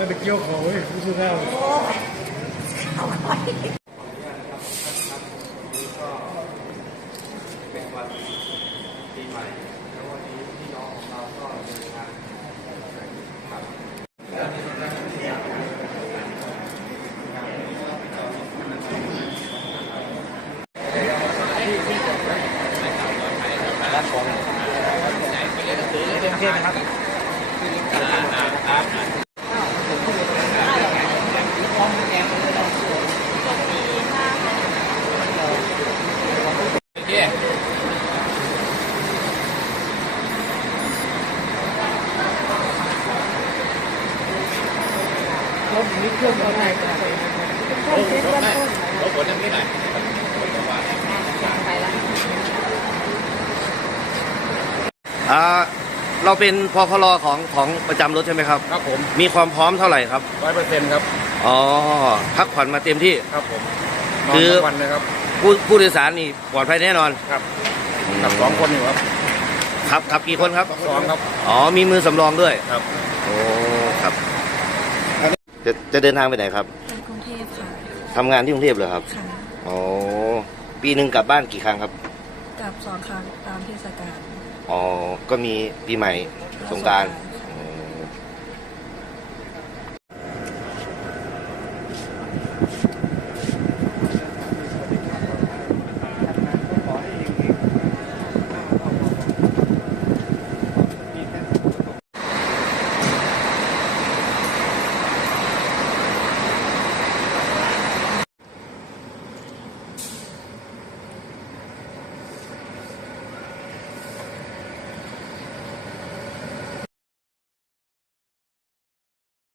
ได้ไปเกี่ยวเขาเว้ยรู้สึกแล้วโอ้เอาไว้เป็นวันปีใหม่แล้ววันนี้พี่น้องของเราก็เดินทางครับอ่าเราเป็นพคลของของประจำรถใช่ไหมครับ ครับผมมีความพร้อมเท่าไหร่ครับร้อยเปอร์เซ็นต์ครับอ๋อพักผ่อนมาเต็มที่ครับผมนคือนอทั้งวันเลยครับผู้ผู้โดยสารนี่ปลอดภัยแน่นอนครับกับสองคนอยู่ครับครับขับกี่คนครับสองครับอ๋อมีมือสำรองด้วยครับโอ้ครับ จะจะเดินทางไปไหนครับไปกรุงเทพค่ะทำงานที่กรุงเทพเหรอครับค่ะอ๋อปีหนึ่งกลับบ้านกี่ครั้งครับกลับสองครั้งตามเทศกาลอ๋อก็มีปีใหม่สงกรารสงกรานต์